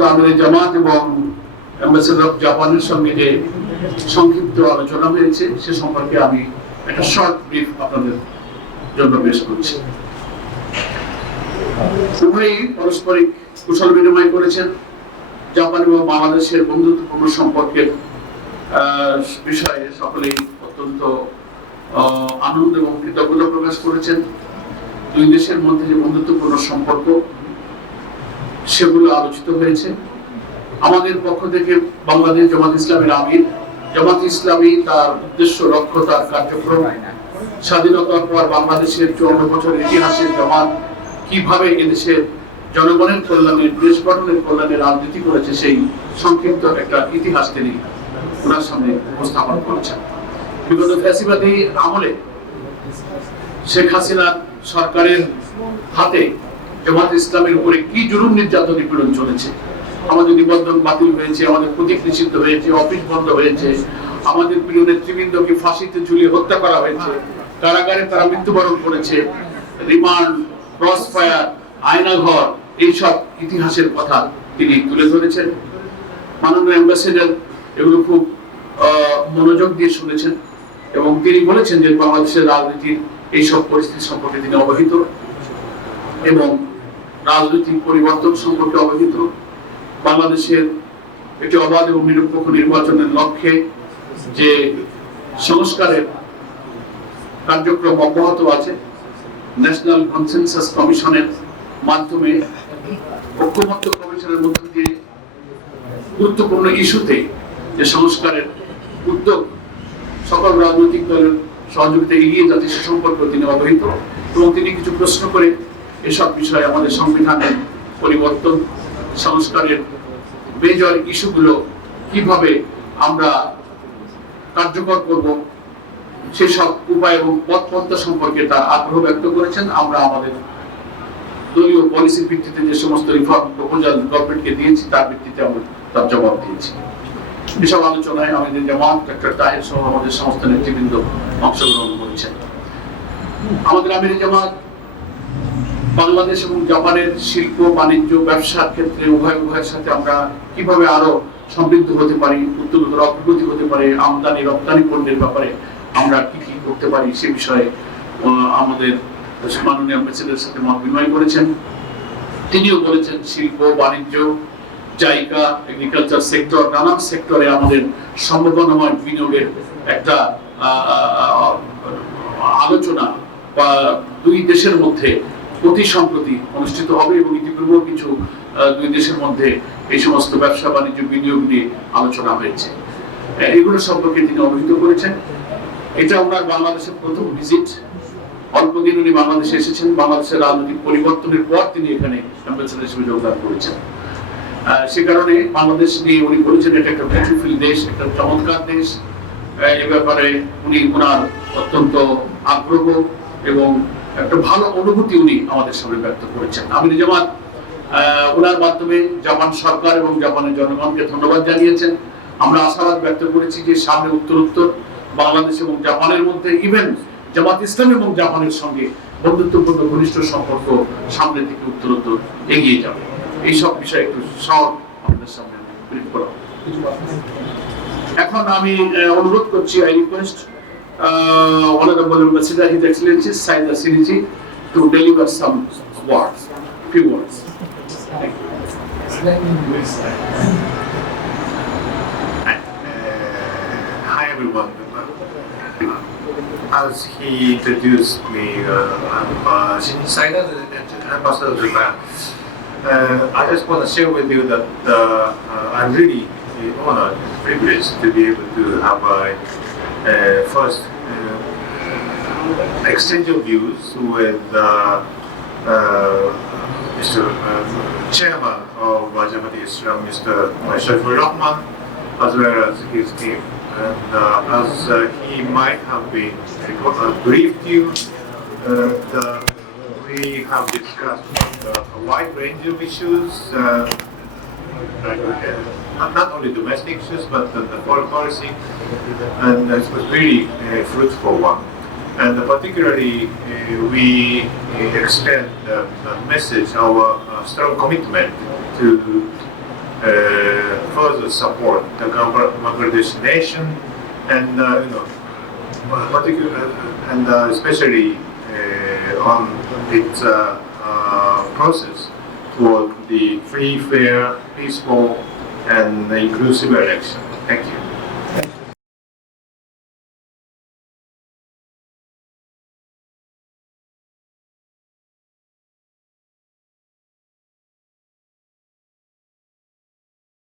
সম্মানিত আমির জামাত এবং জাপানের সঙ্গে যে সংক্ষিপ্ত আলোচনা হয়েছে, সে সম্পর্কে আমি একটা শর্ট ব্রিফ আপনাদের জন্য পেশ করছি। উভয়ই পারস্পরিক কুশল বিনিময় করেছেন। জাপান এবং বাংলাদেশের বন্ধুত্বপূর্ণ সম্পর্কের বিষয়ে সকলেই অত্যন্ত আনন্দ এবং কৃতজ্ঞতা প্রকাশ করেছেন। দুই দেশের মধ্যে যে বন্ধুত্বপূর্ণ সম্পর্ক সেগুলো আলোচিত হয়েছে। আমাদের পক্ষ থেকে বাংলাদেশ জামাত ইসলামের আমির, জামাত ইসলামী তার উদ্দেশ্য, লক্ষ্য, তার কার্যক্রম স্বাধীনতার পর বাংলাদেশের চুয়ান্ন বছর ইতিহাসের জামাত কীভাবে এদেশের জনগণের কল্যাণে দেশ গঠনের কল্যাণে রাজনীতি করেছে সেই সংক্ষিপ্ত একটা ইতিহাস তিনি ওনার সামনে উপস্থাপন করেছেন। বিগত ফ্যাসিবাদী আমলে শেখ হাসিনার সরকারের হাতে জামাত ইসলামের উপরে কি জুলুম নির্যাতন নিপীড়ন চলেছে? আমাদের নিবন্ধন বাতিল হয়েছে, আমাদের প্রতীক নিষিদ্ধ হয়েছে, অফিস বন্ধ হয়েছে, আমাদের প্রিয় নেতৃবৃন্দকে ফাঁসিতে ঝুলিয়ে হত্যা করা হয়েছে, কারাগারে তারা মৃত্যুবরণ করেছে, রিমান্ড ক্রস ফায়ার আয়নাঘর, এইসব ইতিহাসের কথা তিনি তুলে ধরেছেন। মাননীয় অ্যাম্বাসেডার এগুলো খুব মনোযোগ দিয়ে শুনেছেন এবং তিনি বলেছেন যে বাংলাদেশের রাজনীতির এইসব পরিস্থিতি সম্পর্কে তিনি অবহিত। এবং রাজনৈতিক পরিবর্তন সম্পর্কে অবহিত। বাংলাদেশের একটি অবাধ এবং নিরপেক্ষ নির্বাচনের লক্ষ্যে যে সংস্কারের কার্যক্রম অব্যাহত আছে ন্যাশনাল কনসেনসাস কমিশনের মাধ্যমে ঐক্যমত্য কমিশনের মধ্য দিয়ে গুরুত্বপূর্ণ ইস্যুতে যে সংস্কারের উদ্যোগ সকল রাজনৈতিক দলের সহযোগিতা এগিয়ে যাচ্ছে সে সম্পর্কে তিনি অবহিত এবং তিনি কিছু প্রশ্ন করে এসব বিষয়ে আমাদের সংবিধানের পরিবর্তন, সংস্কারের মেজর ইস্যুগুলো কীভাবে আমরা কার্যকর করব, সেসব উপায় এবং পথ পন্থা সম্পর্কে তার আগ্রহ ব্যক্ত করেছেন। আমরা আমাদের দলীয় পলিসির ভিত্তিতে যে সমস্ত রিফর্ম প্রপোজাল গভর্নমেন্টকে দিয়েছি, তার ভিত্তিতে আমরা তার জবাব দিয়েছি। এসব আলোচনায় আমাদের জামাত ডক্টর তাহের সহ আমাদের সমস্ত নেতৃবৃন্দ অংশগ্রহণ করেছেন। আমাদের আমির জামাত বাংলাদেশ এবং জাপানের শিল্প, বাণিজ্য, ব্যবসার ক্ষেত্রে উভয় উভয়ের সাথে আমরা কীভাবে আরও সমৃদ্ধ হতে পারি উত্তরোত্তর অগ্রগতি হতে পারে, আমদানি, রপ্তানি পণ্যের ব্যাপারে আমরা কি কি করতে পারি সে বিষয়ে আমাদের মাননীয় অ্যাম্বাসেডারের সাথে মত বিনিময় করেছেন। তিনিও বলেছেন শিল্প, বাণিজ্য, জায়গা এগ্রিকালচার সেক্টর নানান সেক্টরে আমাদের সম্ভাবনাময় বিনিয়োগের একটা আলোচনা বা দুই দেশের মধ্যে অতি সম্প্রতি অনুষ্ঠিত হবে এবং ইতিপূর্বেও কিছু দুই দেশের মধ্যে এই সমস্ত ব্যবসা বাণিজ্য বিনিয়োগ নিয়ে আলোচনা হয়েছে। এগুলো সম্পর্কে তিনি অবহিত করেছেন। এটা ওনার বাংলাদেশের প্রথম ভিজিট অল্পদিন উনি বাংলাদেশে এসেছেন। বাংলাদেশের রাজনৈতিক পরিবর্তনের পর তিনি এখানে অ্যাম্বাসেডার হিসেবে যোগদান করেছেন। সে কারণে বাংলাদেশ নিয়ে উনি বলেছেন, এটা একটা বিউটিফুল দেশ, একটা চমৎকার দেশ। এ ব্যাপারে উনি ওনার অত্যন্ত আগ্রহ এবং একটা ভালো অনুভূতি উনি আমাদের সামনে ব্যক্ত করেছেন। আমির জামাত ওনার মাধ্যমে জাপান সরকার এবং জাপানের জনগণকে ধন্যবাদ জানিয়েছেন। আমরা আশাবাদ ব্যক্ত করেছি যে সামনে উত্তর উত্তর বাংলাদেশ এবং জাপানের মধ্যে ইভেন জামাত ইসলাম এবং জাপানের সঙ্গে বন্ধুত্বপূর্ণ ঘনিষ্ঠ সম্পর্ক সামনের দিকে উত্তরোত্তর এগিয়ে যাবে। এইসব বিষয়ে একটু সহজ আপনাদের সামনে। এখন আমি অনুরোধ করছি I request honorable ambassador his excellency Saida Siniji to deliver some words few words Thank you. Uh, hi everyone. As he introduced me, uh, I'm uh, Saida, ambassador of Japan. Uh, I just want to share with you that uh, uh, I'm really honored, and privileged to be able to have a uh, first uh, exchange of views with uh, uh, Mr. Chairman of Jamaat Islam, Mr. Shafir Rahman, as well as his team. And as he might have been briefed you, we have discussed a wide range of issues, like, uh, not- only domestic issues, but the, the foreign policy, and it was really a fruitful one. And particularly, uh, we uh, extend the message, our uh, strong commitment to uh, further support the Bangladesh nation and uh, you know, particular uh, and especially on its process toward the free, fair, peaceful, and inclusive election. Thank you.